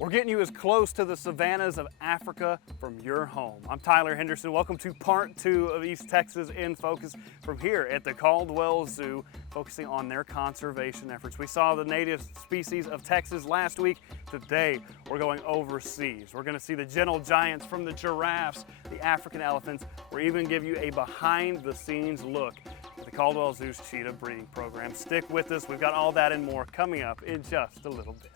We're getting you as close to the savannas of Africa from your home. I'm Tyler Henderson. Welcome to part 2 of East Texas in Focus from here at the Caldwell Zoo, focusing on their conservation efforts. We saw the native species of Texas last week. Today, we're going overseas. We're going to see the gentle giants from the giraffes, the African elephants. We're even give you a behind-the-scenes look at the Caldwell Zoo's cheetah breeding program. Stick with us. We've got all that and more coming up in just a little bit.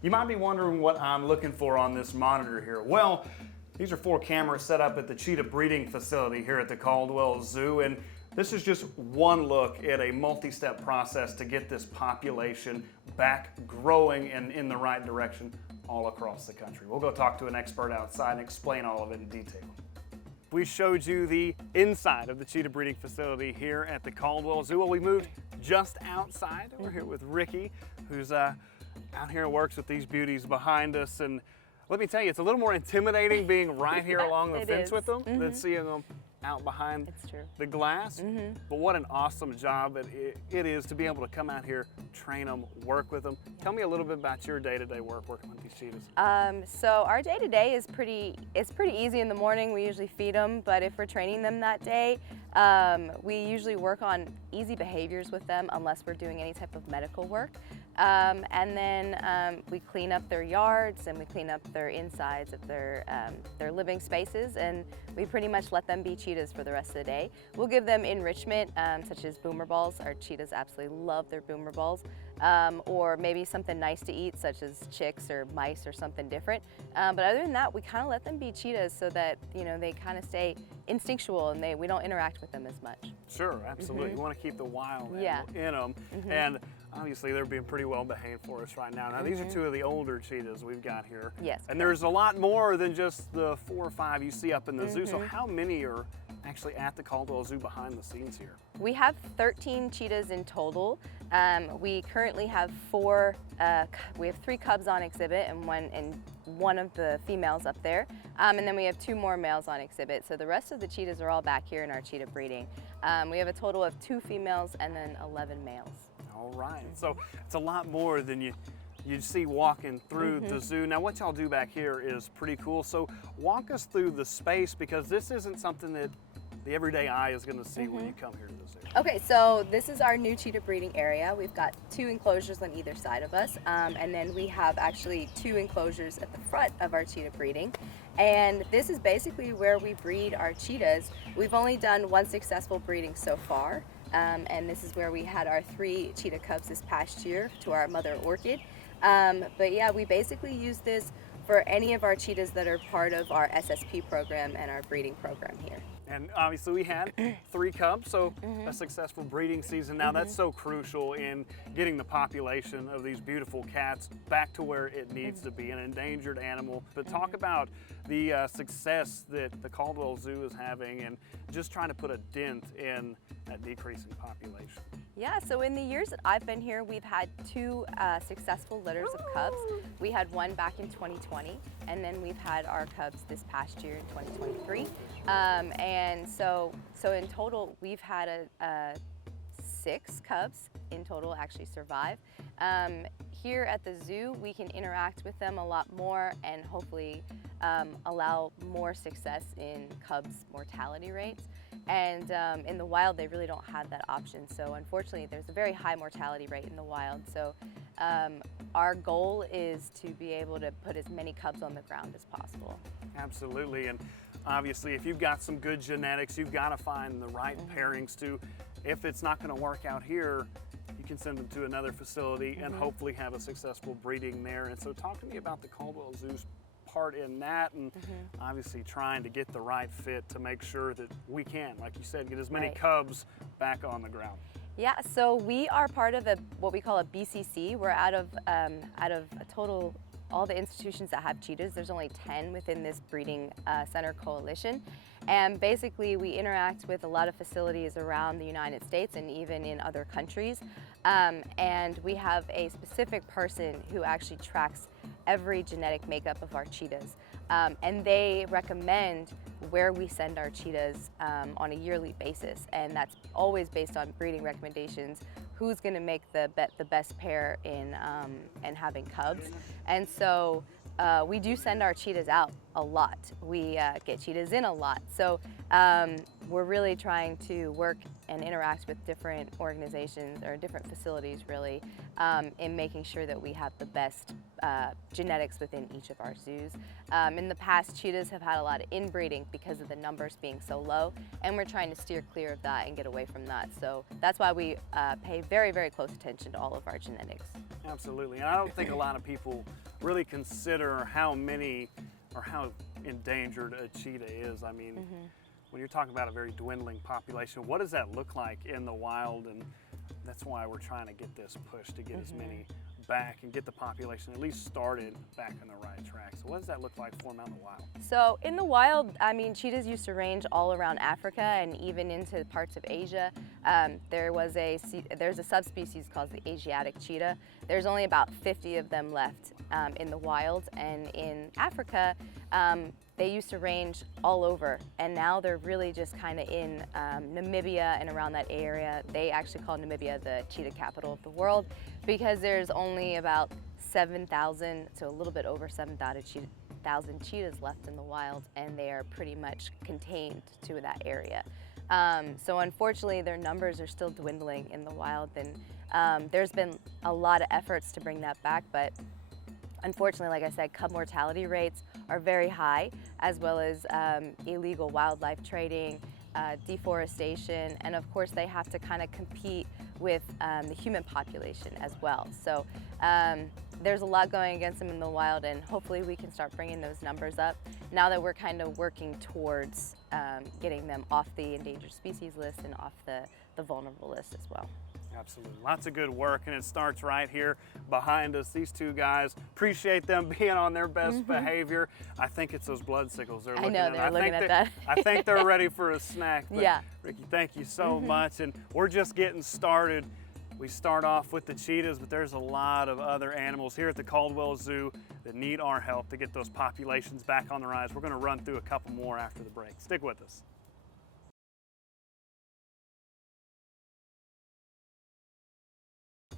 You might be wondering what I'm looking for on this monitor here. Well, these are 4 cameras set up at the cheetah breeding facility here at the Caldwell Zoo, and this is just one look at a multi-step process to get this population back growing and in the right direction all across the country. We'll go talk to an expert outside and explain all of it in detail. We showed you the inside of the cheetah breeding facility here at the Caldwell Zoo. Well, we moved just outside. We're here with Ricky, who's out here works with these beauties behind us, and let me tell you, it's a little more intimidating being right here along the fence with them than seeing them out behind the glass. But what an awesome job it is to be able to come out here, train them, work with them. Tell me a little bit about your day-to-day work working with these cheetahs. So our day-to-day is pretty easy in the morning. We usually feed them, but if we're training them that day, we usually work on easy behaviors with them unless we're doing any type of medical work. And then we clean up their yards and we clean up their insides of their living spaces, and we pretty much let them be cheetahs for the rest of the day. We'll give them enrichment such as boomer balls. Our cheetahs absolutely love their boomer balls. Or maybe something nice to eat such as chicks or mice or something different. But other than that, we kind of let them be cheetahs so that they kind of stay instinctual and we don't interact with them as much. Sure, absolutely. You want to keep the wild animal in them. And obviously they're being pretty well behaved for us right now. Now these are 2 of the older cheetahs we've got here. Yes. And there's a lot more than just the 4 or 5 you see up in the zoo. So how many are actually at the Caldwell Zoo behind the scenes here? We have 13 cheetahs in total. We currently have 4, we have 3 cubs on exhibit and one of the females up there. And then we have 2 more males on exhibit. So the rest of the cheetahs are all back here in our cheetah breeding. We have a total of 2 females and then 11 males. All right, so it's a lot more than you'd see walking through the zoo. Now what y'all do back here is pretty cool. So walk us through the space, because this isn't something that the everyday eye is going to see when you come here to the zoo. Okay, so this is our new cheetah breeding area. We've got 2 enclosures on either side of us, and then we have actually 2 enclosures at the front of our cheetah breeding. And this is basically where we breed our cheetahs. We've only done 1 successful breeding so far, and this is where we had our 3 cheetah cubs this past year to our mother orchid. But yeah, we basically use this for any of our cheetahs that are part of our SSP program and our breeding program here. And obviously we had 3 cubs, so a successful breeding season. Now that's so crucial in getting the population of these beautiful cats back to where it needs to be, an endangered animal. But talk about the success that the Caldwell Zoo is having and just trying to put a dent in that decreasing population. Yeah, so in the years that I've been here, we've had 2 successful litters of cubs. We had 1 back in 2020, and then we've had our cubs this past year in 2023. And so in total, we've had 6 cubs in total actually survive. Here at the zoo, we can interact with them a lot more and hopefully allow more success in cubs' mortality rates. And in the wild, they really don't have that option. So unfortunately, there's a very high mortality rate in the wild. So our goal is to be able to put as many cubs on the ground as possible. Absolutely, and obviously if you've got some good genetics, you've got to find the right pairings to, if it's not going to work out here, you can send them to another facility and hopefully have a successful breeding there. And so talk to me about the Caldwell Zoo's part in that, and obviously trying to get the right fit to make sure that we can, like you said, get as many cubs back on the ground. Yeah, so we are part of what we call a BCC. We're out of a total, all the institutions that have cheetahs, there's only 10 within this breeding center coalition. And basically we interact with a lot of facilities around the United States and even in other countries. And we have a specific person who actually tracks every genetic makeup of our cheetahs. And they recommend where we send our cheetahs on a yearly basis, and that's always based on breeding recommendations. Who's going to make the best pair in having cubs, and so we do send our cheetahs out a lot. We get cheetahs in a lot, so we're really trying to work and interact with different organizations or different facilities, really, in making sure that we have the best genetics within each of our zoos. In the past, cheetahs have had a lot of inbreeding because of the numbers being so low, and we're trying to steer clear of that and get away from that. So that's why we pay very, very close attention to all of our genetics. Absolutely, and I don't think a lot of people really consider how many or how endangered a cheetah is. I mean, when you're talking about a very dwindling population, what does that look like in the wild? And that's why we're trying to get this push to get as many back and get the population at least started back on the right track. So what does that look like for them out in the wild? So in the wild, I mean, cheetahs used to range all around Africa and even into parts of Asia. There's a subspecies called the Asiatic cheetah. There's only about 50 of them left in the wild, and in Africa, they used to range all over, and now they're really just kind of in Namibia and around that area. They actually call Namibia the cheetah capital of the world because there's only about 7,000 to a little bit over 7,000 cheetahs left in the wild, and they are pretty much contained to that area. So unfortunately, their numbers are still dwindling in the wild, and there's been a lot of efforts to bring that back, but unfortunately, like I said, cub mortality rates are very high, as well as illegal wildlife trading, deforestation, and of course they have to kind of compete with the human population as well. So there's a lot going against them in the wild, and hopefully we can start bringing those numbers up now that we're kind of working towards getting them off the endangered species list and off the vulnerable list as well. Absolutely. Lots of good work, and it starts right here behind us. These two guys, appreciate them being on their best behavior. I think it's those blood sickles they're looking at. They're looking at that. I think they're ready for a snack. But yeah. Ricky, thank you so much, and we're just getting started. We start off with the cheetahs, but there's a lot of other animals here at the Caldwell Zoo that need our help to get those populations back on the rise. We're going to run through a couple more after the break. Stick with us.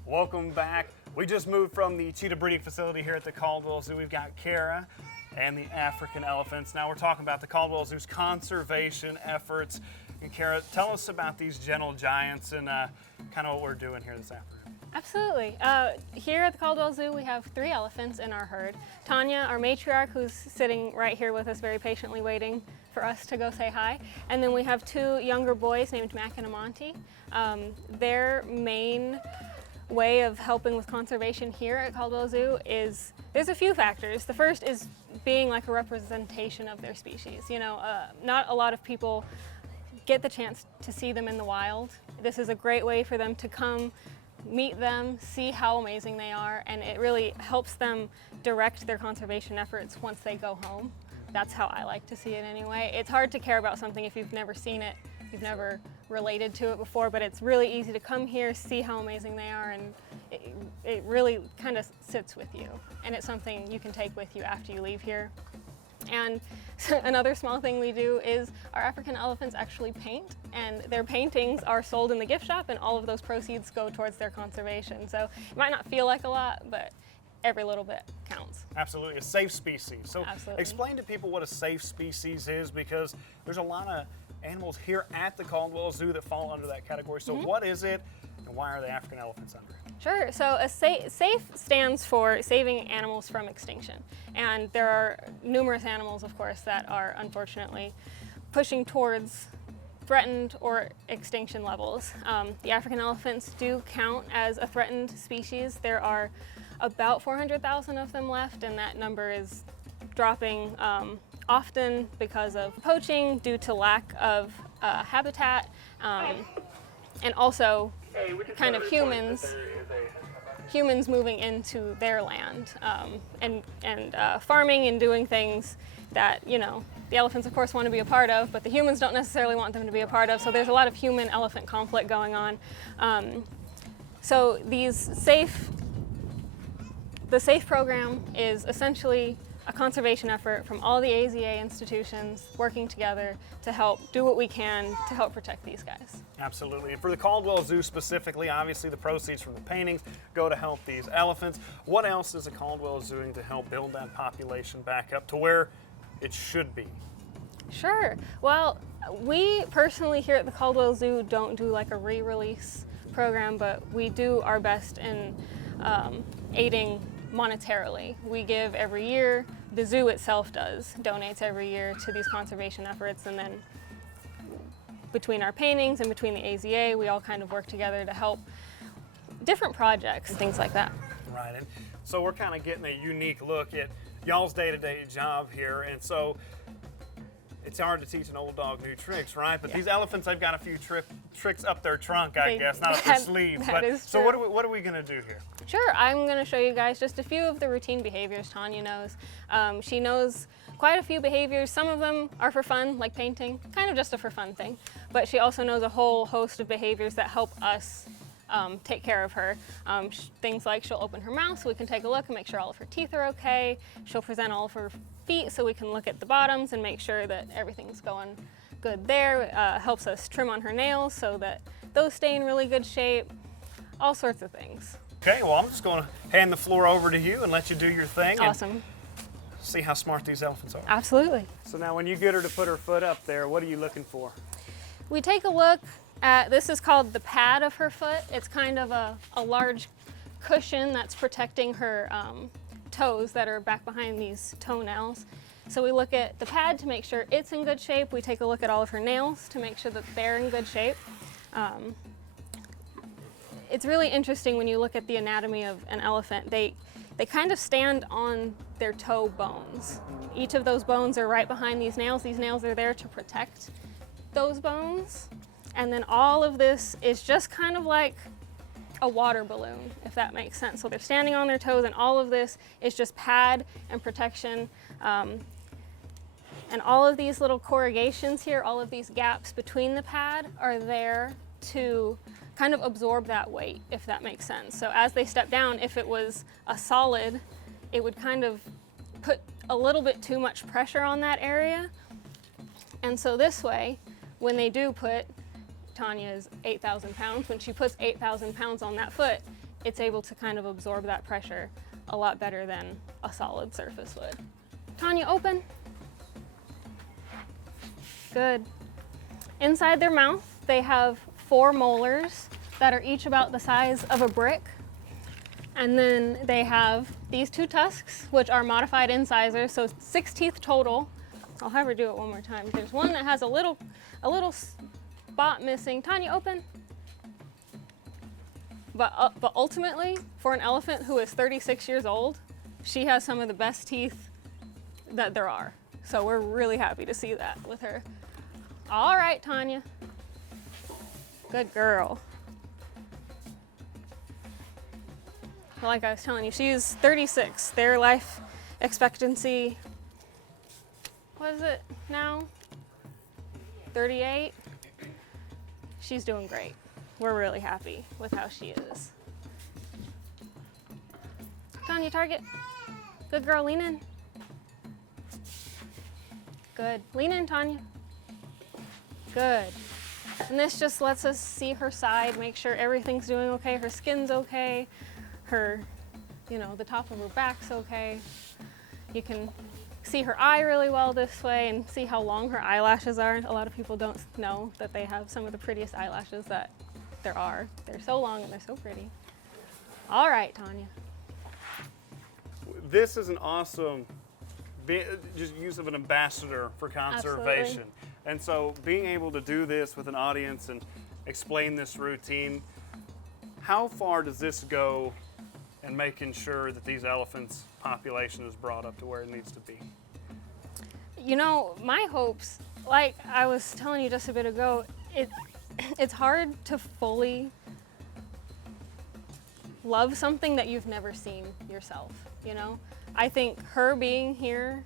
Welcome back. We just moved from the cheetah breeding facility here at the Caldwell Zoo. We've got Kara and the African elephants. Now we're talking about the Caldwell Zoo's conservation efforts. And Kara, tell us about these gentle giants and kind of what we're doing here this afternoon. Absolutely. Here at the Caldwell Zoo, we have 3 elephants in our herd. Tanya, our matriarch, who's sitting right here with us very patiently waiting for us to go say hi. And then we have 2 younger boys named Mac and Amonte. Their main way of helping with conservation here at Caldwell Zoo is, there's a few factors. The first is being like a representation of their species. You know, not a lot of people get the chance to see them in the wild. This is a great way for them to come, meet them, see how amazing they are, and it really helps them direct their conservation efforts once they go home. That's how I like to see it anyway. It's hard to care about something if you've never seen it, you've never related to it before, but it's really easy to come here, see how amazing they are, and it really kind of sits with you. And it's something you can take with you after you leave here. And another small thing we do is our African elephants actually paint, and their paintings are sold in the gift shop, and all of those proceeds go towards their conservation. So it might not feel like a lot, but every little bit counts. Absolutely, a safe species. So Absolutely. Explain to people what a safe species is, because there's a lot of animals here at the Caldwell Zoo that fall under that category. So what is it, and why are the African elephants under it? Sure. So a SAFE stands for Saving Animals from Extinction. And there are numerous animals, of course, that are unfortunately pushing towards threatened or extinction levels. The African elephants do count as a threatened species. There are about 400,000 of them left, and that number is dropping often because of poaching due to lack of habitat, and also kind of humans moving into their land, and farming and doing things that, you know, the elephants of course want to be a part of, but the humans don't necessarily want them to be a part of, so there's a lot of human-elephant conflict going on. So the SAFE program is essentially a conservation effort from all the AZA institutions working together to help do what we can to help protect these guys. Absolutely. And for the Caldwell Zoo specifically, obviously the proceeds from the paintings go to help these elephants. What else is the Caldwell Zoo doing to help build that population back up to where it should be? Sure. Well, we personally here at the Caldwell Zoo don't do like a re-release program, but we do our best in aiding monetarily. We give every year. The zoo itself donates every year to these conservation efforts, and then between our paintings and between the AZA, we all kind of work together to help different projects, things like that. Right, and so we're kind of getting a unique look at y'all's day-to-day job here, and so it's hard to teach an old dog new tricks, right? But these elephants, they've got a few tricks up their trunk, I guess, not up their sleeves. That is so true. what are we going to do here? Sure, I'm going to show you guys just a few of the routine behaviors Tanya knows. She knows quite a few behaviors. Some of them are for fun, like painting, kind of just a for fun thing. But she also knows a whole host of behaviors that help us take care of her. Things like she'll open her mouth so we can take a look and make sure all of her teeth are okay. She'll present all of her feet so we can look at the bottoms and make sure that everything's going good there. Helps us trim on her nails so that those stay in really good shape. All sorts of things. Okay, well, I'm just going to hand the floor over to you and let you do your thing. Awesome. And see how smart these elephants are. Absolutely. So now when you get her to put her foot up there, what are you looking for? We take a look at, this is called the pad of her foot. It's kind of a large cushion that's protecting her toes that are back behind these toenails. So we look at the pad to make sure it's in good shape. We take a look at all of her nails to make sure that they're in good shape. It's really interesting when you look at the anatomy of an elephant. They kind of stand on their toe bones. Each of those bones are right behind these nails. These nails are there to protect those bones. And then all of this is just kind of like a water balloon, if that makes sense. So they're standing on their toes, and all of this is just pad and protection. And all of these little corrugations here, all of these gaps between the pad are there to kind of absorb that weight, if that makes sense. So as they step down, if it was a solid, it would kind of put a little bit too much pressure on that area. And so this way, when they do put, Tanya is 8,000 pounds, when she puts 8,000 pounds on that foot, it's able to kind of absorb that pressure a lot better than a solid surface would. Tanya, open. Good. Inside their mouth, they have 4 molars that are each about the size of a brick. And then they have these 2 tusks, which are modified incisors, so 6 teeth total. I'll have her do it one more time. There's one that has a little spot missing. Tanya, open. But ultimately, for an elephant who is 36 years old, she has some of the best teeth that there are. So we're really happy to see that with her. All right, Tanya. Good girl. Like I was telling you, she's 36. Their life expectancy, what is it now? 38? She's doing great. We're really happy with how she is. Tanya, target. Good girl, lean in. Good. Lean in, Tanya. Good. And this just lets us see her side, make sure everything's doing okay, her skin's okay, her, the top of her back's okay. You can see her eye really well this way and see how long her eyelashes are. A lot of people don't know that they have some of the prettiest eyelashes that there are. They're so long and they're so pretty. All right, Tanya. This is an awesome just use of an ambassador for conservation. Absolutely. And so being able to do this with an audience and explain this routine, how far does this go in making sure that these elephants' population is brought up to where it needs to be? My hopes, like I was telling you just a bit ago, it's hard to fully love something that you've never seen yourself, I think her being here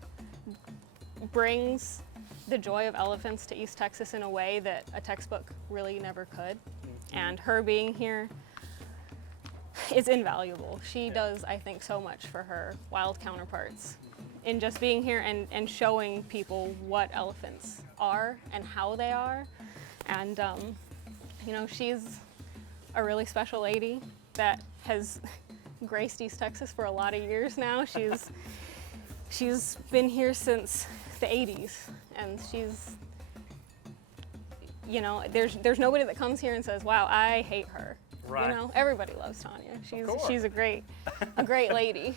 brings the joy of elephants to East Texas in a way that a textbook really never could. And her being here is invaluable. She does, I think, so much for her wild counterparts. in just being here and showing people what elephants are and how they are. And you know, she's a really special lady that has graced East Texas for a lot of years now. She's been here since the 80s, and she's, you know, there's nobody that comes here and says, wow, I hate her. Right. You know, everybody loves Tanya. She's a great lady.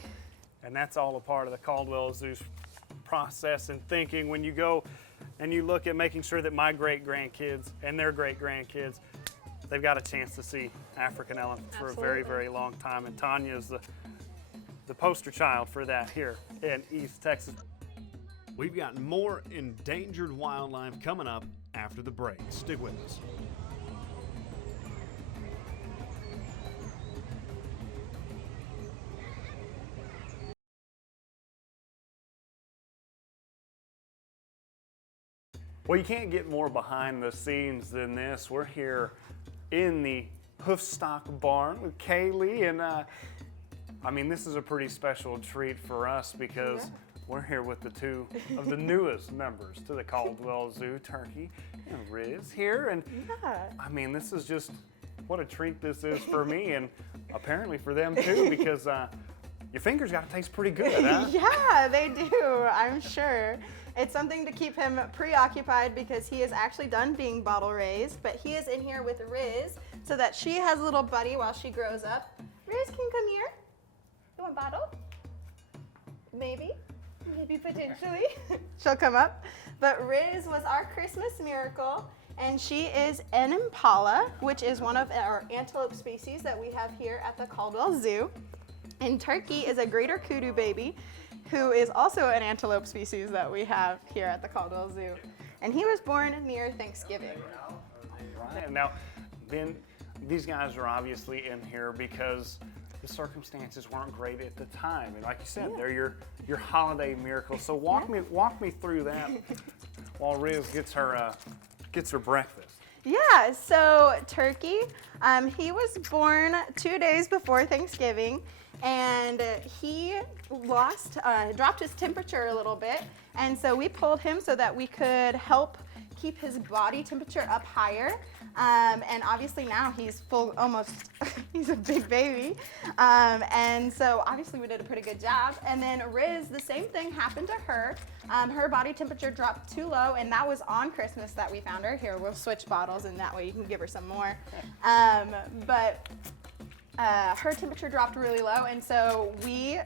And that's all a part of the Caldwell Zoo's process and thinking when you go and you look at making sure that my great-grandkids and their great-grandkids, they've got a chance to see African elephants for a very, very long time. And Tanya is the poster child for that here in East Texas. We've got more endangered wildlife coming up after the break. Stick with us. Well, you can't get more behind the scenes than this. We're here in the Hoofstock barn with Kaylee, and I mean, this is a pretty special treat for us because we're here with the two of the newest members to the Caldwell Zoo, Turkey and Riz here, and I mean, this is just what a treat this is for me and apparently for them too, because your fingers got to taste pretty good, huh? Yeah, they do, I'm sure. It's something to keep him preoccupied because he is actually done being bottle raised, but he is in here with Riz so that she has a little buddy while she grows up. Riz, can you come here? You want bottle? Maybe potentially. She'll come up. But Riz was our Christmas miracle, and she is an impala, which is one of our antelope species that we have here at the Caldwell Zoo. And Turkey is a greater kudu baby, who is also an antelope species that we have here at the Caldwell Zoo. And he was born near Thanksgiving. Right. Now, then these guys are obviously in here because the circumstances weren't great at the time. And like you said, they're your holiday miracle. So walk me through that while Riz gets her breakfast. Yeah, so Turkey, he was born 2 days before Thanksgiving, and he dropped his temperature a little bit, and so we pulled him so that we could help keep his body temperature up higher. And obviously now he's he's a big baby. And so obviously we did a pretty good job. And then Riz, the same thing happened to her. Her body temperature dropped too low, and that was on Christmas that we found her. Here, we'll switch bottles, and that way you can give her some more. But her temperature dropped really low, and so we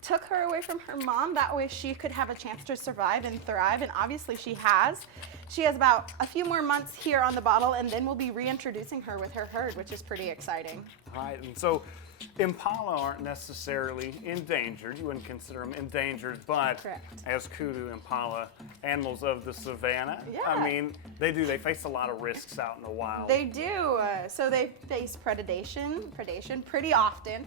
took her away from her mom. That way she could have a chance to survive and thrive, and obviously she has. She has about a few more months here on the bottle, and then we'll be reintroducing her with her herd, which is pretty exciting. Right, and so impala aren't necessarily endangered. You wouldn't consider them endangered, but Correct. as kudu impala, animals of the savannah, Yeah. I mean, they face a lot of risks out in the wild. They do. So they face predation pretty often.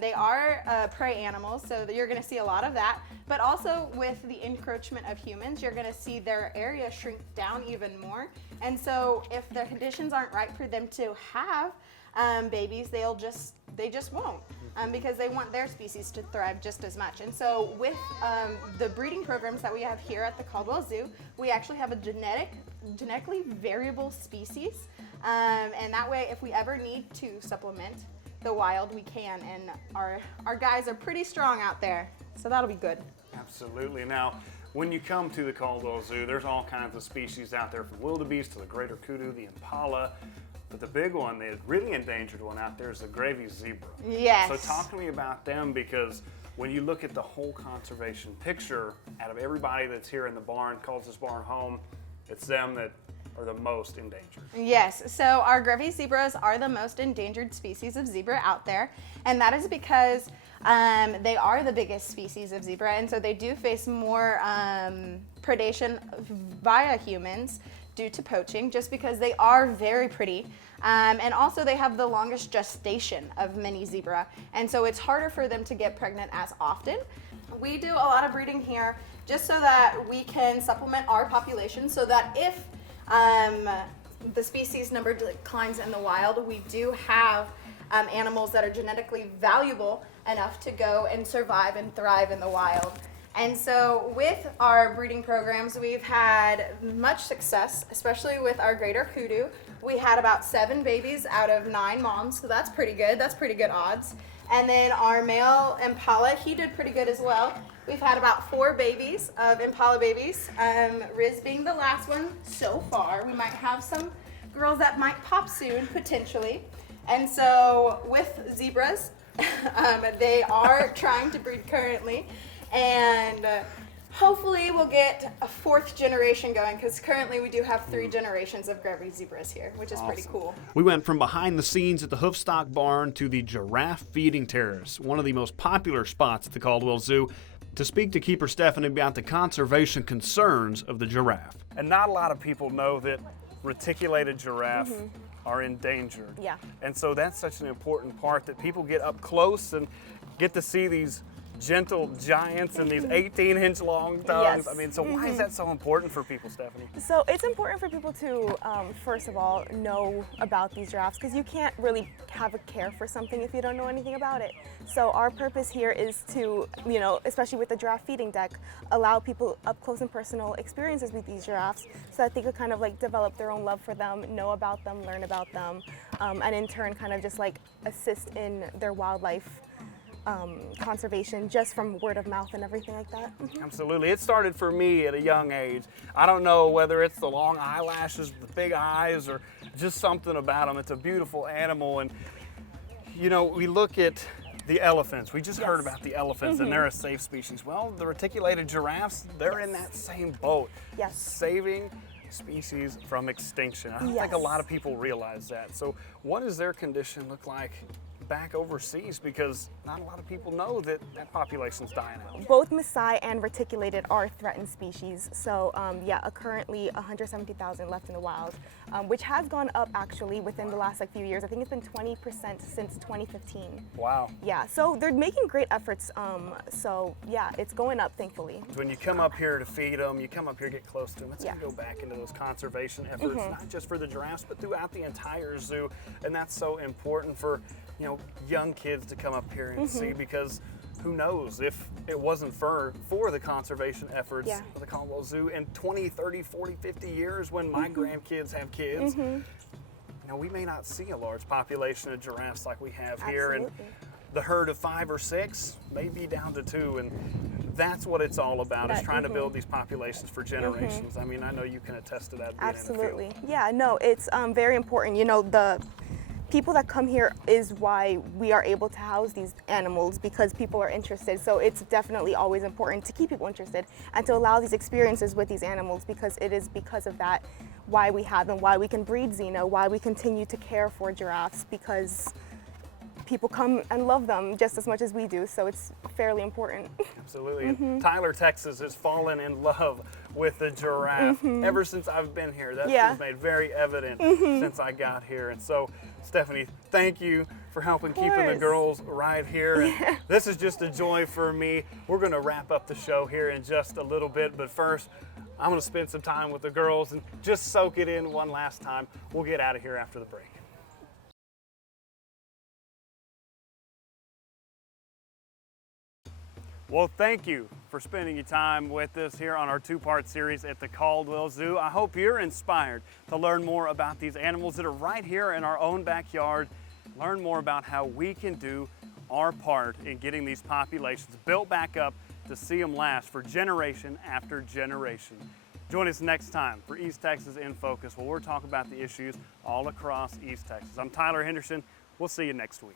They are prey animals, so you're going to see a lot of that. But also with the encroachment of humans, you're going to see their area shrink down even more. And so if the conditions aren't right for them to have babies, they just won't, because they want their species to thrive just as much. And so with the breeding programs that we have here at the Caldwell Zoo, we actually have a genetically variable species, and that way if we ever need to supplement the wild, we can, and our guys are pretty strong out there, so that'll be good. Absolutely. Now, when you come to the Caldwell Zoo, there's all kinds of species out there, from wildebeest to the greater kudu, the impala. But the big one, the really endangered one out there, is the gravy zebra. Yes. So talk to me about them, because when you look at the whole conservation picture, out of everybody that's here in the barn, calls this barn home, it's them that are the most endangered. Yes, so our gravy zebras are the most endangered species of zebra out there, and that is because they are the biggest species of zebra, and so they do face more predation via humans due to poaching, just because they are very pretty. And also they have the longest gestation of many zebra, and so it's harder for them to get pregnant as often. We do a lot of breeding here just so that we can supplement our population, so that if the species number declines in the wild, we do have animals that are genetically valuable enough to go and survive and thrive in the wild. And so with our breeding programs, we've had much success, especially with our greater kudu. We had about 7 babies out of 9 moms, so that's pretty good. That's pretty good odds. And then our male impala, he did pretty good as well. We've had about 4 babies of impala babies, Riz being the last one so far. We might have some girls that might pop soon, potentially. And so with zebras, they are trying to breed currently. And hopefully we'll get a 4th generation going, because currently we do have 3 generations of Grevy's zebras here, which is pretty cool. We went from behind the scenes at the Hoofstock Barn to the Giraffe Feeding Terrace, one of the most popular spots at the Caldwell Zoo, to speak to Keeper Stephanie about the conservation concerns of the giraffe. And not a lot of people know that reticulated giraffe are endangered. Yeah. And so that's such an important part, that people get up close and get to see these gentle giants and these 18-inch long tongues. Yes. I mean, so why is that so important for people, Stephanie? So it's important for people to, first of all, know about these giraffes, because you can't really have a care for something if you don't know anything about it. So our purpose here is to, you know, especially with the giraffe feeding deck, allow people up close and personal experiences with these giraffes so that they could kind of like develop their own love for them, know about them, learn about them, and in turn kind of just like assist in their wildlife conservation just from word of mouth and everything like that. Absolutely. It started for me at a young age. I don't know whether it's the long eyelashes, the big eyes, or just something about them. It's a beautiful animal. And, you know, we look at the elephants. We just heard about the elephants, and they're a safe species. Well, the reticulated giraffes, they're in that same boat. Yes. Saving species from extinction. I don't think a lot of people realize that. So what does their condition look like back overseas, because not a lot of people know that that population's dying out? Both Maasai and reticulated are threatened species. So currently 170,000 left in the wild, which has gone up actually within the last few years. I think it's been 20% since 2015. Wow. Yeah, so they're making great efforts. So yeah, it's going up, thankfully. When you come up here to feed them, you come up here, get close to them, it's going to go back into those conservation efforts, not just for the giraffes, but throughout the entire zoo. And that's so important for, you know, young kids to come up here and see, because who knows, if it wasn't for the conservation efforts of the Caldwell Zoo in 20, 30, 40, 50 years, when my grandkids have kids, you know, we may not see a large population of giraffes like we have here. And the herd of 5 or 6 may be down to 2, and that's what it's all about, is trying to build these populations for generations. I mean, I know you can attest to that being Absolutely. in the field. Yeah, no, it's very important. You know, the people that come here is why we are able to house these animals, because people are interested. So it's definitely always important to keep people interested and to allow these experiences with these animals, because it is because of that why we have them, why we can breed Xeno, why we continue to care for giraffes, because people come and love them just as much as we do. So it's fairly important. Absolutely. And Tyler, Texas has fallen in love with the giraffe ever since I've been here. That's been made very evident since I got here. And so, Stephanie, thank you for helping keeping the girls right here. And this is just a joy for me. We're going to wrap up the show here in just a little bit, but first, I'm going to spend some time with the girls and just soak it in one last time. We'll get out of here after the break. Well, thank you for spending your time with us here on our 2-part series at the Caldwell Zoo. I hope you're inspired to learn more about these animals that are right here in our own backyard. Learn more about how we can do our part in getting these populations built back up to see them last for generation after generation. Join us next time for East Texas in Focus, where we're talking about the issues all across East Texas. I'm Tyler Henderson. We'll see you next week.